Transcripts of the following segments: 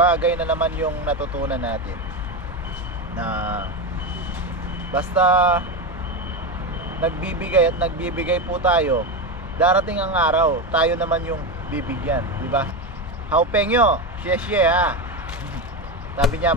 bagay na naman yung natutunan natin, na basta nagbibigay at nagbibigay po tayo, darating ang araw tayo naman yung bibigyan, di ba? Haupengyo, xie ha. Sabi niya.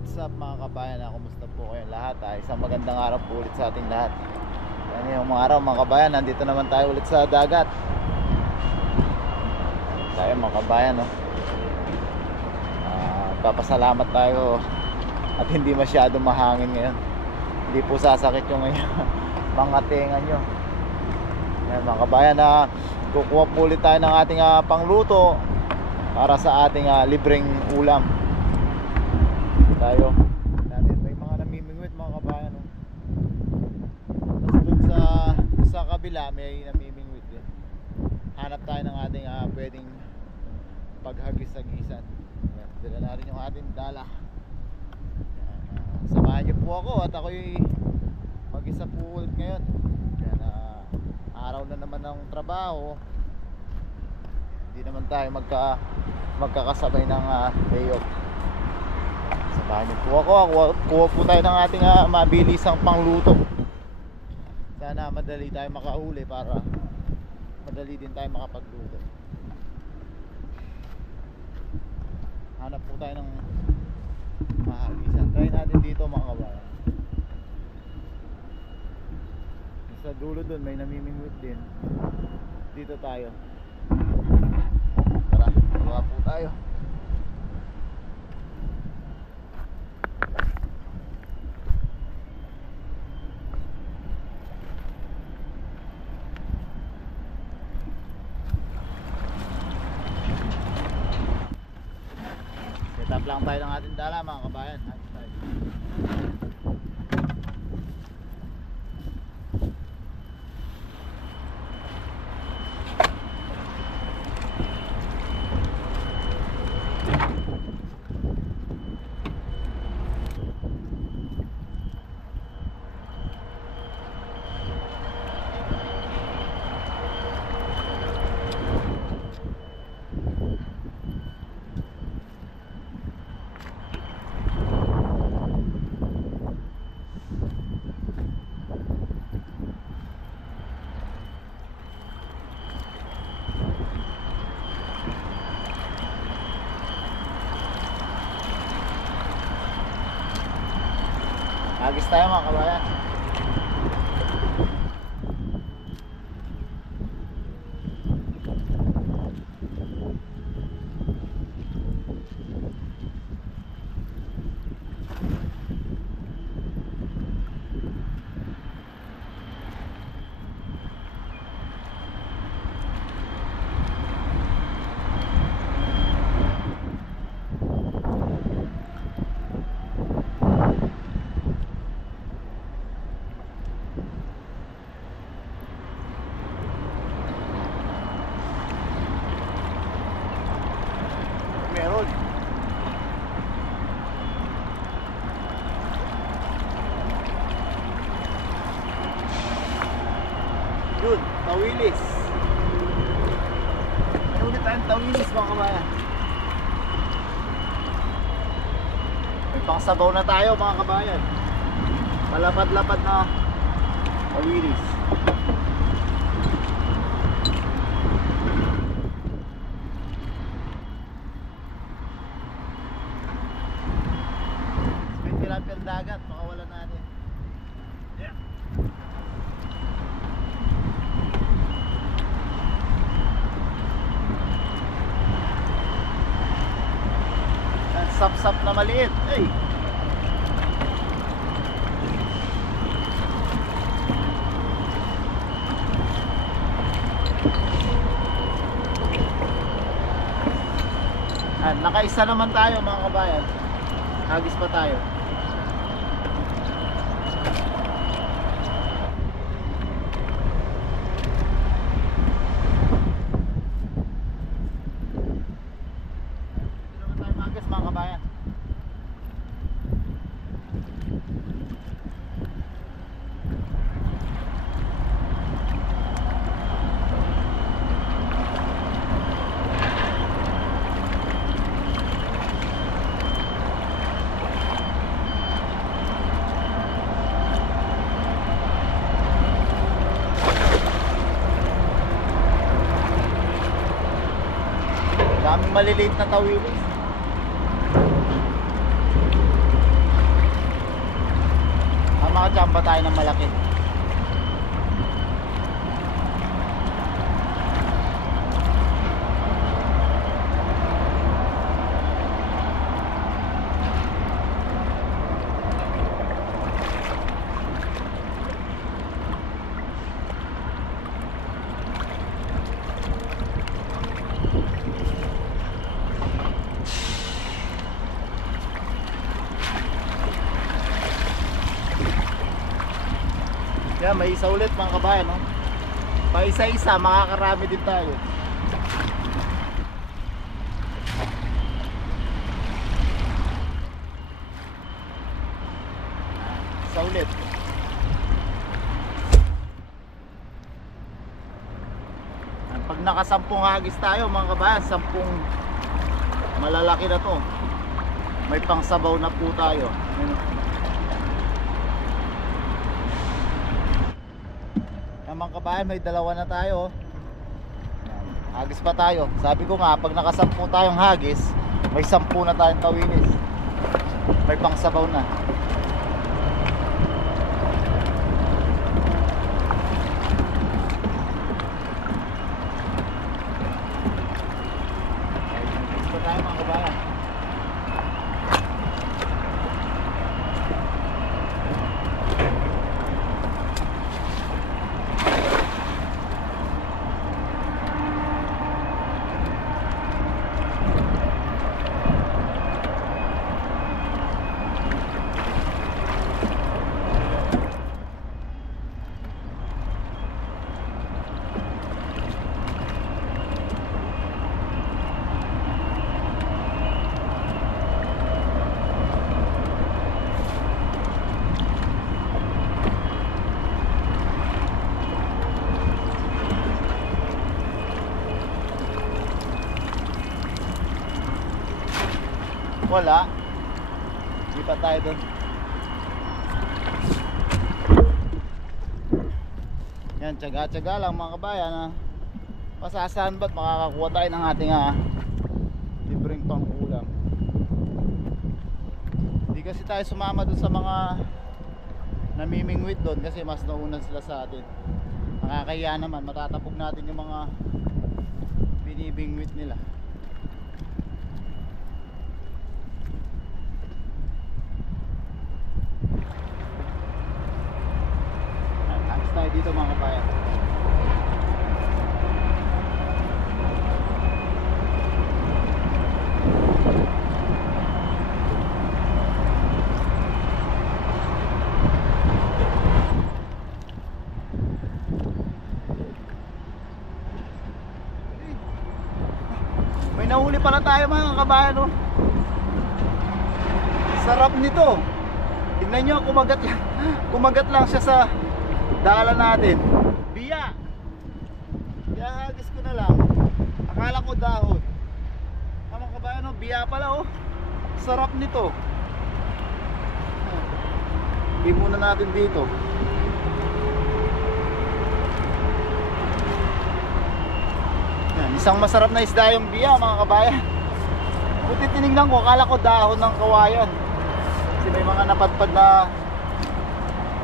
What's up mga kabayan, kumusta po kayong lahat? Isang magandang araw po ulit sa ating lahat. Yan yung mga araw mga kabayan, nandito naman tayo ulit sa dagat. Tayo mga kabayan, no? Papasalamat tayo at hindi masyado mahangin ngayon. Hindi po sasakit yung mga tenga nyo. Yan mga kabayan, kukuha po ulit tayo ng ating pangluto para sa ating libreng ulam. Tayo natin may mga namimingwit mga kabayan, no? Tapos dun sa kabila may namimingwit din. Hanap tayo ng ating pwedeng paghagis-hagisan. Dala natin yung ating dala. Samahan niyo po ako at ako'y mag-isa po ulit ngayon. Yan, araw na naman ng trabaho. Hindi naman tayo magkakasabay ng day off. Samahan niyo po ako. Kuha po tayo ng ating mabilisang pangluto. Sana madali tayo makahuli para madali din tayo makapagluto. Hanap po tayo ng mahagisan. Try natin dito mga kabayan. Sa dulo dun may namimingwit din. Dito tayo. Tara, kuha po tayo. Set up lang tayo ng ating dala mga kabayan. Agis tayo mga kabayan. Meron. Yun, tawilis. May ulit tayong tawilis mga kabayan. pangsabaw na tayo mga kabayan. Malapad-lapad na tawilis. May tilapia dagat, makawalan natin. Yeah. Sap-sap na maliit. Hey. Nakaisa naman tayo mga kabayan. Hagis pa tayo. Dito naman tayo hagis mga kabayan. Daming maliliit na tawilis. Makachamba tayo ng malaki. Yan, may isa ulit mga kabayan, no? Pa isa-isa, makakarami din tayo. Isa ulit. Pag nakasampung hagis tayo mga kabayan, 10 malalaki na to. May pangsabaw na po tayo. Mga kabayan, may dalawa na tayo. Hagis pa tayo. Sabi ko nga, pag nakasampu tayong hagis, may 10 na tayong tawilis. May pangsabaw na. Hagis pa tayo mga kabayan. Wala. Hindi pa tayo doon. Yan, tsaga-tsaga lang mga kabayan, ha? Pasasahan ba't makakakuha tayo ng ating libreng pang-ulam. Hindi kasi tayo sumama doon sa mga namimingwit doon kasi mas nauna sila sa atin. Nakakahiya naman, matatapog natin yung mga binibingwit nila. Tayo dito mga kabayan. May nahuli pala tayo mga kabayan, no? Sarap nito. Tingnan nyo, kumagat lang siya sa dala natin. Biya. Kaya hagis ko na lang. Akala ko dahon. Mga kabayan, no? Biya pala, oh. Sarap nito. Game muna natin dito. Yan, isang masarap na isda yung biya mga kabayan. Buti tinignan ko, akala ko dahon ng kawayan. Kasi may mga napadpad na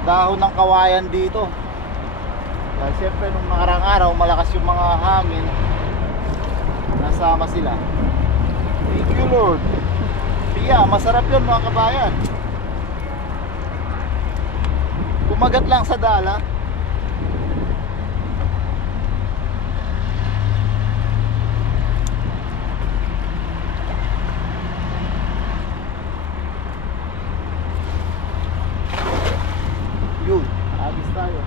dahon ng kawayan dito. Dahil syempre nung nakarang araw malakas yung mga hangin, nasama sila. Thank you Lord. Biya, masarap yun mga kabayan. Kumagat lang sa dala. Yun, agis tayo.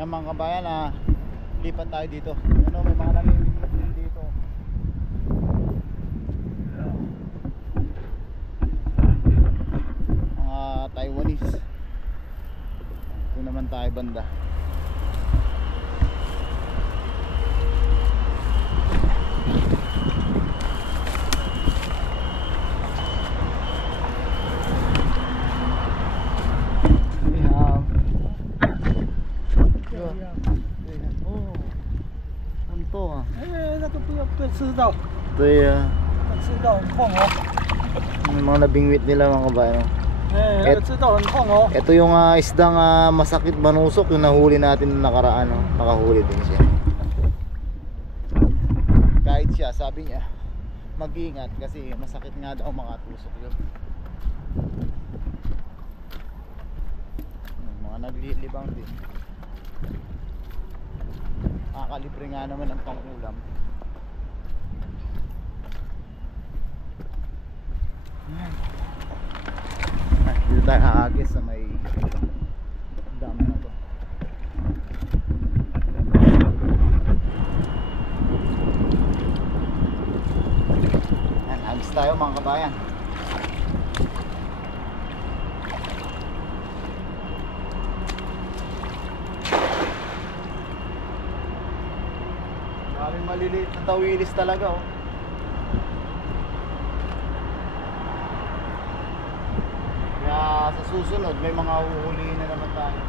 Yan mga kabayan, lipat tayo dito. Ano, may mga namimigit din dito. Mga Taiwanese. Ito naman tayo banda. May mga nabingwit nila mga kabayan. Ito yung isdang masakit manusok, yung nahuli natin na nakaraan. Nakahuli din siya. Kahit siya, sabi niya mag-ingat kasi masakit nga daw makatusok yun. Mga naglilibang din. Kalibre nga naman ang pang-ulam. Dito tayo haagis sa may dam na to. Yan, haagis tayo mga kabayan. Maraming maliliit na tawilis talaga oh. Sa susunod may mga uhulihin na naman tayo.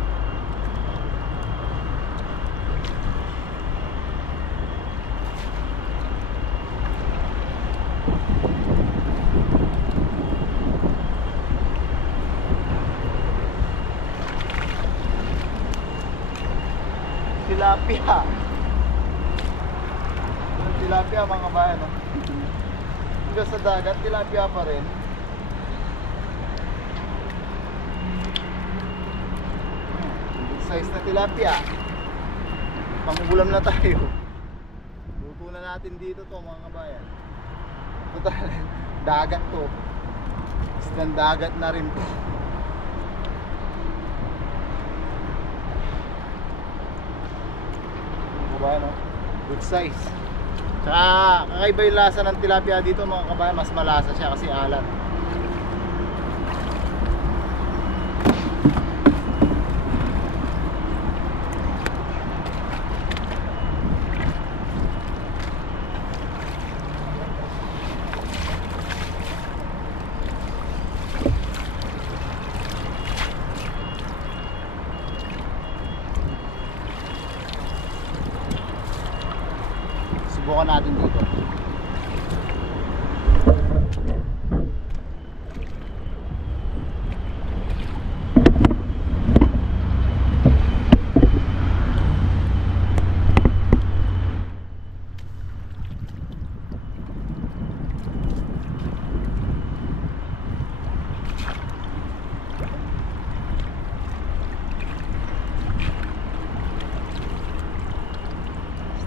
Tilapia. Tilapia mga bayan no? Hanggang sa dagat tilapia pa rin. Size na tilapia. Pangulam na tayo. Luto na natin dito to mga kabayan. Total dagat to. Isang dagat na rin to. Mga kabayan no? Good size. Tsaka kakaiba yung lasa ng tilapia dito mga kabayan. Mas malasa siya kasi alat. Subukan natin dito.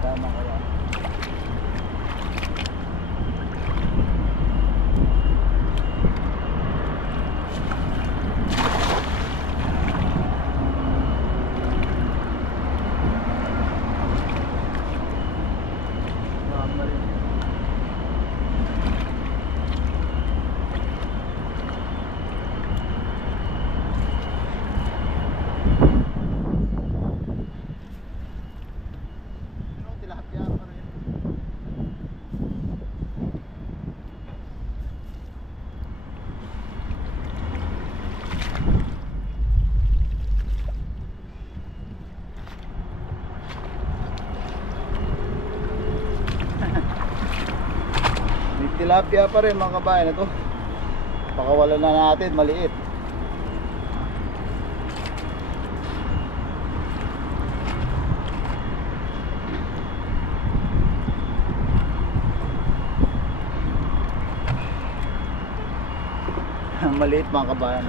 Tama kaya. tilapia pa rin mga kabayan. Ito, pakawalan na natin, maliit. Maliit mga kabayan.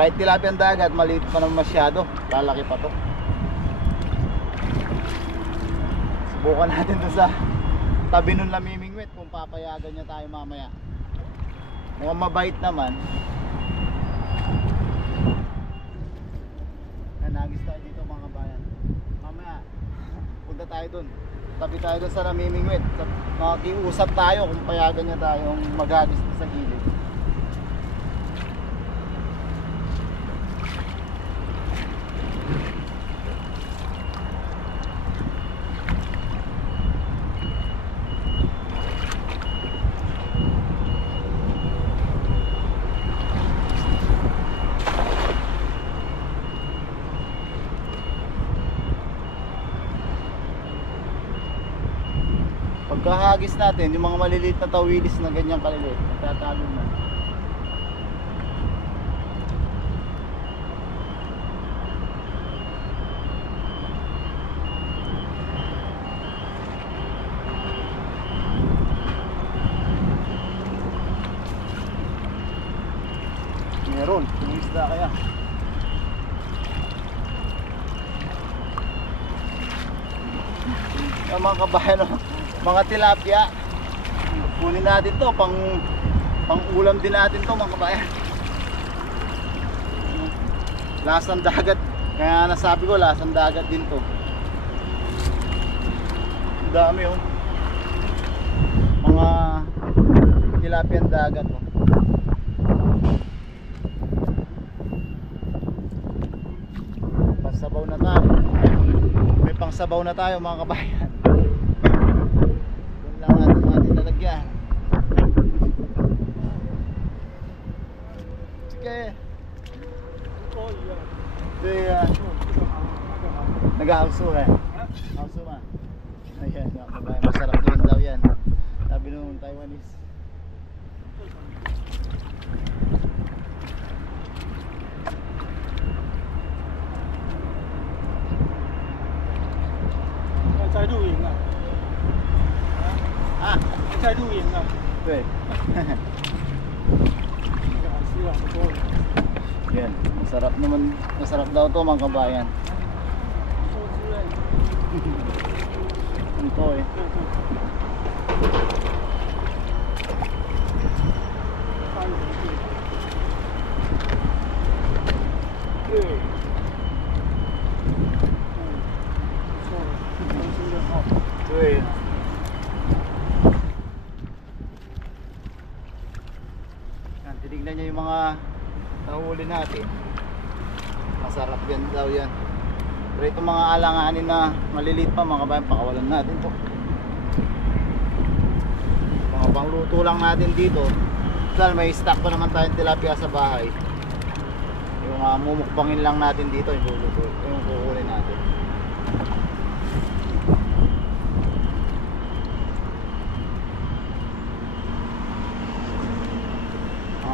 Kahit tilapia ang dagat, maliit pa naman masyado. Lalaki pa to. Subukan natin doon sa tabi nun namimingwit kung papayagan niya tayo mamaya. Mukhang mabait naman. Nagis tayo dito mga kabayan. Mamaya punta tayo dun, tabi tayo dun sa namimingwit. Makiusap tayo kung payagan niya tayong magagis sa gilid. Pagkahagis natin, yung mga maliliit na tawilis na ganyang kaliliit, nagtatalo na. Meron, tumisda kaya. Ang mga kabayan, mga tilapia, kunin natin to pang ulam din natin to mga kabayan. Lasang dagat, kaya nasabi ko lasang dagat din to. Ang dami oh, mga tilapiang dagat oh. Pangsabaw na tayo, may pangsabaw na tayo mga kabayan. Ating lalagyan. Sige. Nag-hauso eh. Hauso ma. Ayan, masarap din daw yan. Sabi nung Taiwanese. Tại录影啊？啊，在录影啊？对。Yan, masarap naman, masarap daw to mga kabayan. Ito eh. Ito eh. Tinignan niya yung mga nahuli natin. Masarap yan daw yan. Pero itong mga alanganin na maliliit pa mga kabayan, pakawalan natin to. Mga pangluto lang natin dito. Dahil may stock pa naman tayong tilapia sa bahay. Yung mumukbangin lang natin dito, yung luluto, yung kukunin natin.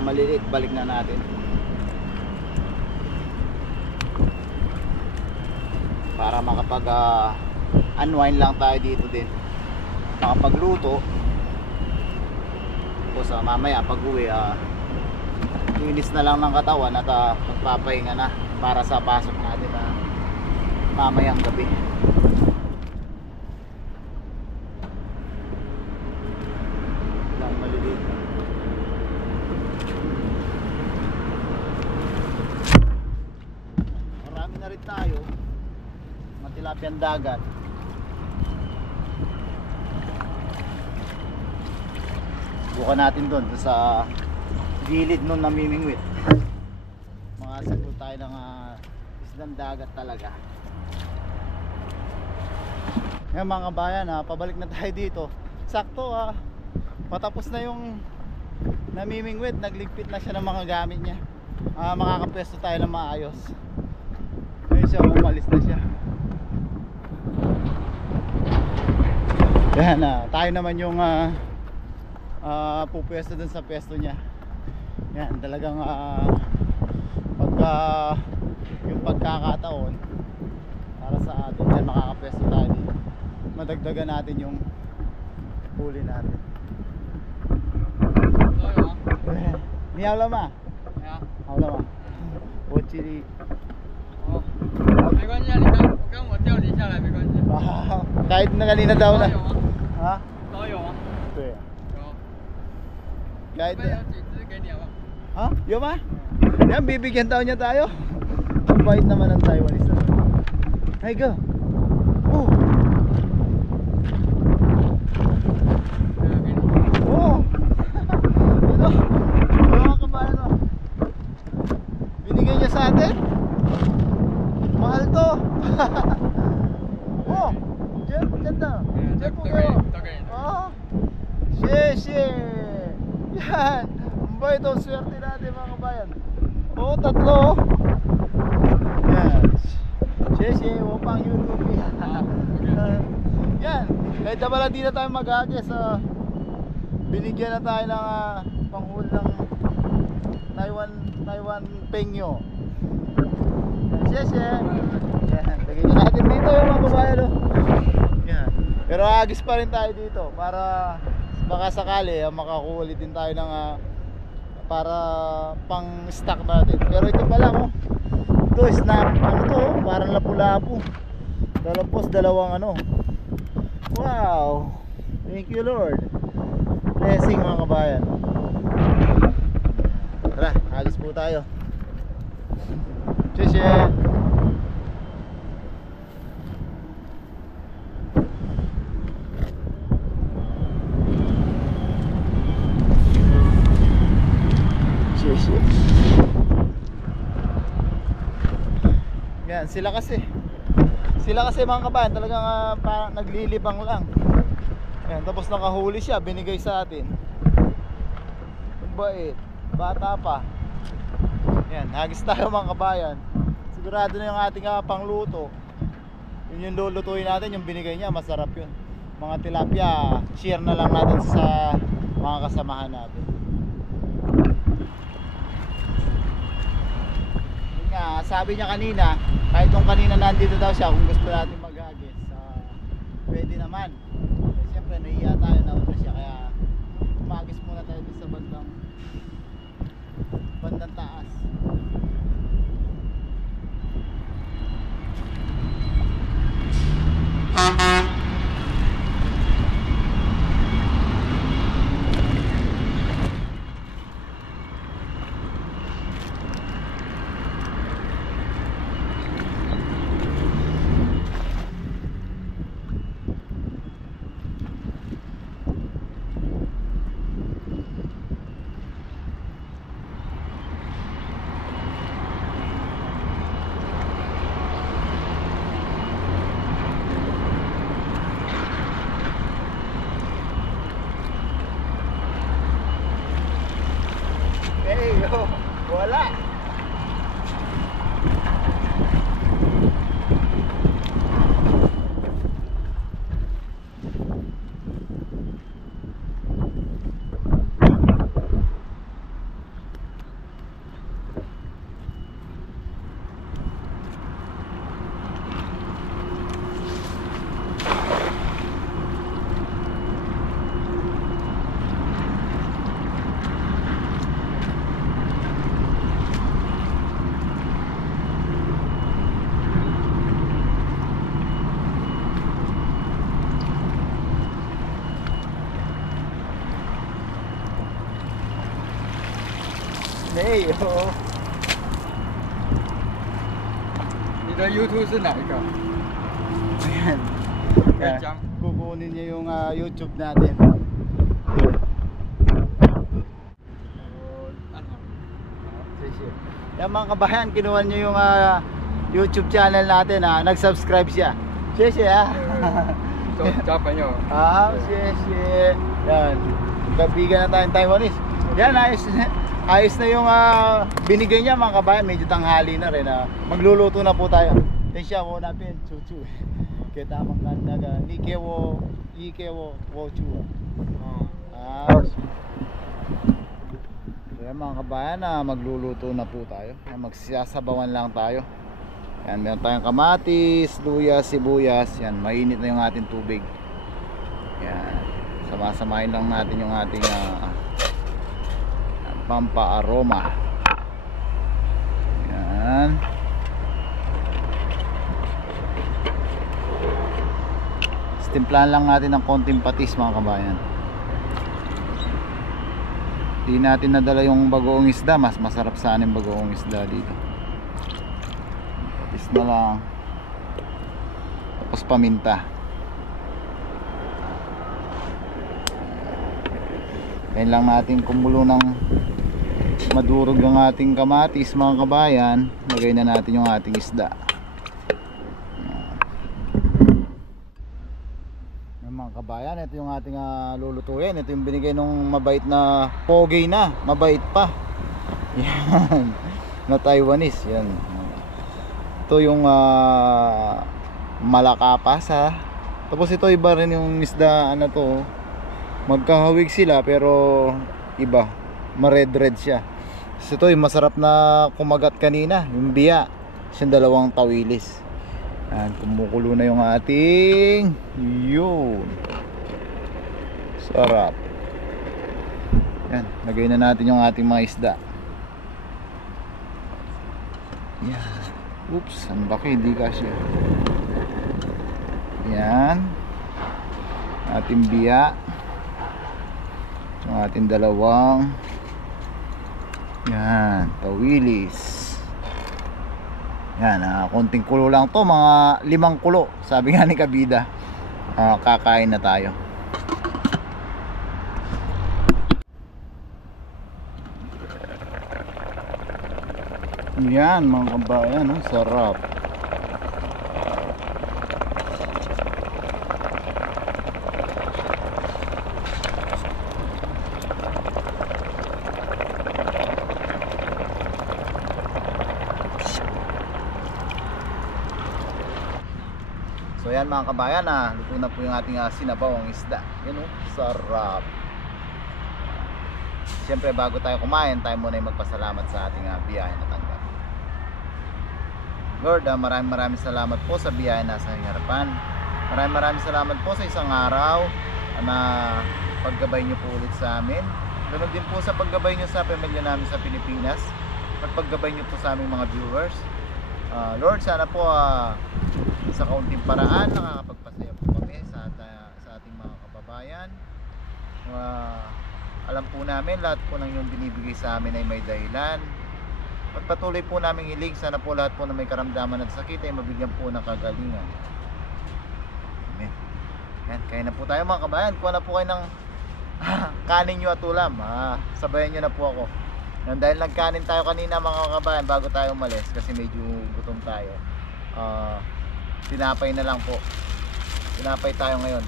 Maliliit, balik na natin para makapag unwind lang tayo dito din, makapagluto. Tapos mamaya pag uwi linis na lang ng katawan at magpapahinga na para sa pasok natin mamayang gabi. Lang maliliit. Na rin tayo mga tilapiang dagat. Bukan natin doon sa gilid nun namimingwit. Mga sagot tayo ng isdang dagat talaga. Ngayon mga kabayan, pabalik na tayo dito. Sakto patapos na yung namimingwit, nagligpit na siya ng mga gamit niya. Makakapwesto tayo ng maayos. Ngayon siya, umalis na siya. Yan tayo naman yung pupwesto dun sa pwesto niya. Yan, talagang pagka yung pagkakataon para sa atin yan, makakapwesto tayo dito, madagdagan natin yung huli natin. 都有啊。你要了吗？哎呀，好了吗？我记得哦，没关系啊，你跟我钓你下来没关系。 kahit na kanina daw 都 na. 有吗？ Ha? 都有啊。 Ito eh. 有。 Kahit 这边有几只给你好不好？ Ha? Yung ma? Yan, bibigyan daw niya tayo. Ang bait naman ng Taiwanese na. Hey, go. Oh. 这个给你。 Oh. Ito. Mga kabayan mo. Binigay niya sa atin. Mahal to. Oh. Diyan, ganda. Diyan po kayo. 都给你。 Oh. Sheshe. Yan. Ang bait ang swerte natin mga kabayan. Oh, tatlo. Yan. Sheshe, upang YouTube yan. Yan. Kahit na pala di na tayo mag-agis. Binigyan na tayo ng panghul ng Taiwan Pengyo. Sheshe. Yan. Lagay na natin dito yung mga kabayan. Oh. Yan. Pero agis pa rin tayo dito para baka sakali makakulit din tayo ng para pang stock natin. Pero ito pa lang oh. Ito snap, ano to oh, parang lapu-lapu. Tapos dalawang ano. Wow. Thank you Lord. Blessing mga kabayan. Tara, alis po tayo. Cheers. Yan, sila kasi mga kabayan talagang parang naglilibang lang. Yan, tapos nakahuli siya, binigay sa atin. Ang bait, bata pa. Yan, hagis tayo mga kabayan. Sigurado na yung ating pangluto. Yun yung lulutuin natin, yung binigay niya, masarap yun. Mga tilapia, share na lang natin sa mga kasamahan natin. Sabi niya kanina, kahit nung kanina nandito daw siya, kung gusto natin mag-agis, pwede naman. Siyempre nahiya tayo na una siya, kaya umagis muna tayo sa bandang taas. Hey, yo, wala. Hey, yo. 你的 YouTube 是哪一个？ Ayan. Ayan. Ayan. Kukunin niya yung YouTube natin. Yan mga kabayan, kinuha niya yung YouTube channel natin. Nag-subscribe siya. Sheshe ha. 交朋友。 Sheshe. Yan. Kabigan na tayong Taiwanese. Yan, ayos na yung binigay niya mga kabayan. Medyo tanghali na rin. Magluluto na po tayo. Yan siya, muna pin. Chuchu. Kita mang kandaga. Ike wo chu. Kaya mga kabayan, magluluto na po tayo. Magsisasabawan lang tayo. Yan, meron tayong kamatis, luya, sibuyas. Yan, mainit na yung ating tubig. Yan, samasamahin lang natin yung ating pampa-aroma. Yan. Timplahan lang natin ng konting patis mga kabayan. Hindi natin nadala yung bagoong isda. Mas masarap sana yung bagoong isda dito. Patis na lang. Tapos paminta. Ngayon lang natin kumulo ng madurog ang ating kamatis mga kabayan. Lagay na natin yung ating isda. Kabayan, ito yung ating lulutuin. Ito yung binigay nung mabait na pogi na, mabait pa. Yan. Na Taiwanese, yan. Ito yung malakapas ha. Tapos ito iba rin yung isda to. Magkahawig sila pero iba. Ma-red siya. So ito yung masarap na kumagat kanina, yung biya. Yung dalawang tawilis. Yan, kumukulo na yung ating yun. Sarap. Yan, lagay na natin yung ating mga isda. Yan. Oops, ang laki, hindi kasi. Yan. Ating biya. Yung ating dalawang yan, tawilis. Yan, konting kulo lang to, mga 5 kulo. Sabi nga ni Kabida, kakain na tayo. Yan mga kabayan, sarap. So yan mga kabayan, luto na po yung ating sinabawang isda. Yan sarap. Siyempre bago tayo kumain, tayo muna yung magpasalamat sa ating biyahe na tanggap. Lord, maraming salamat po sa biyahe na nasa harapan. Maraming salamat po sa isang araw na paggabay nyo po ulit sa amin. Ganun din po sa paggabay nyo sa pamilya namin sa Pilipinas at paggabay nyo po sa aming mga viewers. Lord, sana po sa kaunting paraan nakakapagpasaya po kami sa ating mga kababayan. Alam po namin lahat po ng yung binibigay sa amin ay may dahilan. At patuloy po namin hiling, sana po lahat po na may karamdaman at sakit ay mabigyan po ng kagalingan. Amen. Yan, kaya na po tayo mga kabayan. Kuha na po kayo ng kanin nyo at ulam. Sabayan nyo na po ako. Yan, dahil nagkanin tayo kanina mga kabayan bago tayo umalis kasi medyo gutom tayo. Tinapay na lang po. Tinapay tayo ngayon.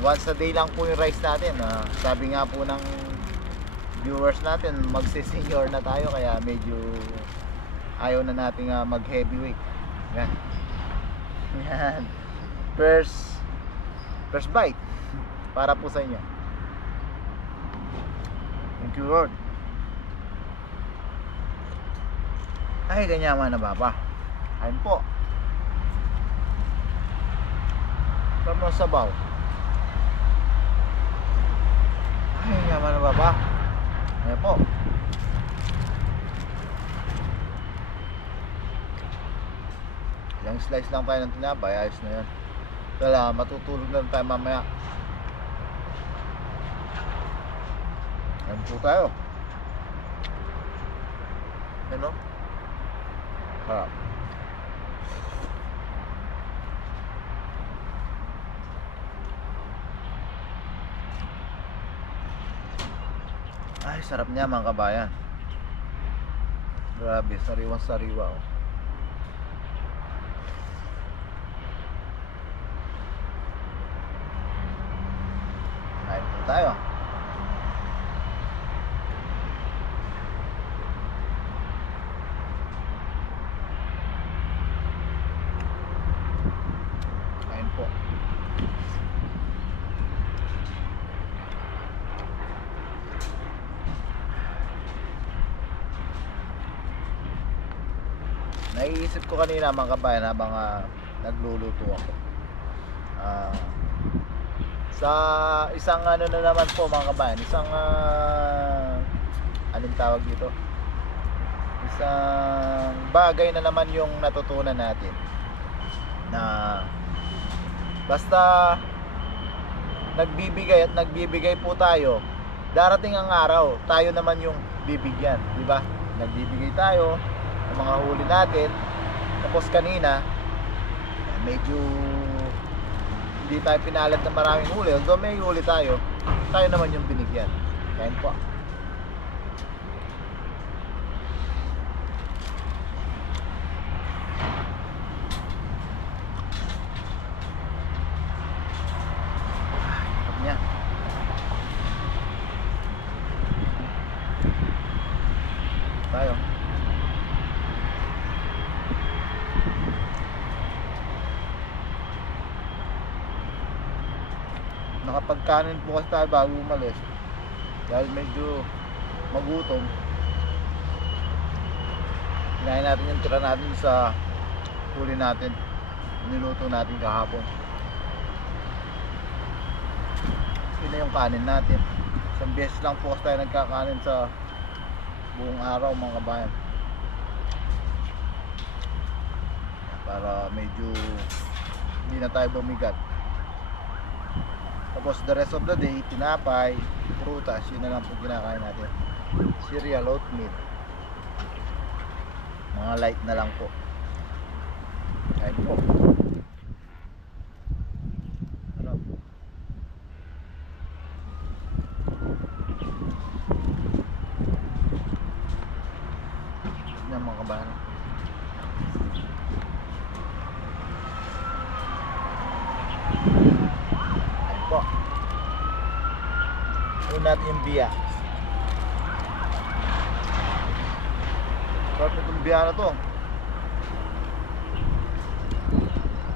Once a day lang po yung rice natin. Sabi nga po ng viewers natin, magsi-senior na tayo kaya medyo ayaw na natin mag heavyweight. Yan. Yan. First bite para po sa inyo. Thank you Lord. Ay, ganyan man na baba. Kain po. Tama sabaw. Ay, yaman na baba. Ayan po. Ilang slice lang tayo ng tinapay, ayos na yan. Kaya matutulog na tayo mamaya. Ayan po tayo. Ano? Harap. Ay, sarap niya mga kabayan. Grabe, sariwang sariwa oh. Kain po tayo. Kain po. Naiisip ko kanina mga kabayan habang nagluluto ako. Sa isang ano na naman po mga kabayan, isang anong tawag dito? Isang bagay na naman yung natutunan natin na basta nagbibigay at nagbibigay po tayo, darating ang araw tayo naman yung bibigyan, di ba? Nagbibigay tayo ng mga huli natin, tapos kanina medyo hindi tayo pinalad ng maraming huli, although may huli tayo naman yung binigyan. Kain po. Niya. Tayo. Nakapagkanin po kasi tayo bago umalis dahil medyo magutom. Kinain natin yung tira natin sa huli natin, niluto natin kahapon. Yun na yung kanin natin. Isang beses lang po kasi tayo nagkakanin sa buong araw mga kabayan, para medyo hindi na tayo bumigat. Tapos the rest of the day, tinapay, prutas, yun na lang po kinakain natin. Cereal, oatmeal, mga light na lang po. Kain po. Sarap. Yan mga kabahan. Kain po. Gawin natin yung biya. Sarap itong biya na to.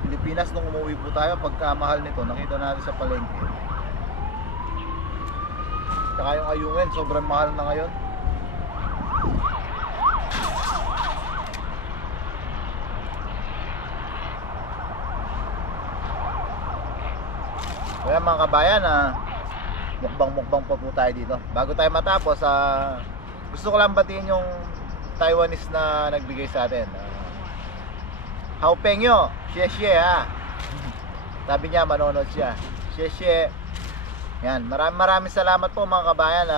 Pilipinas, nung umuwi po tayo, pagkamahal nito, nakita natin sa palengke. Saka yung ayungin, sobrang mahal na ngayon. Kaya mga kabayan, mukbang pa po tayo dito. Bago tayo matapos, gusto ko lang batiin yung Taiwanese na nagbigay sa atin. Hao Peng Yo, xie ha. Sabi niya manonood siya. Xie. Yan, maraming salamat po mga kabayan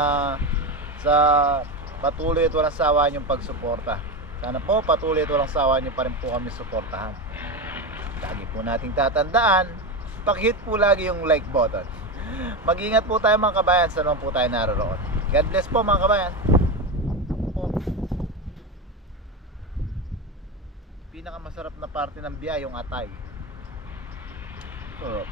sa patuloy at walang sawa niyong pagsuporta. Sana po patuloy at walang sawa niyo pa rin po kami suportahan. Lagi po nating tatandaan, paki-hit po lagi yung like button. Mag-ingat po tayo mga kabayan sa naman po tayo naroon. God bless po mga kabayan. Pinakamasarap na parte ng biya yung atay. Sarap.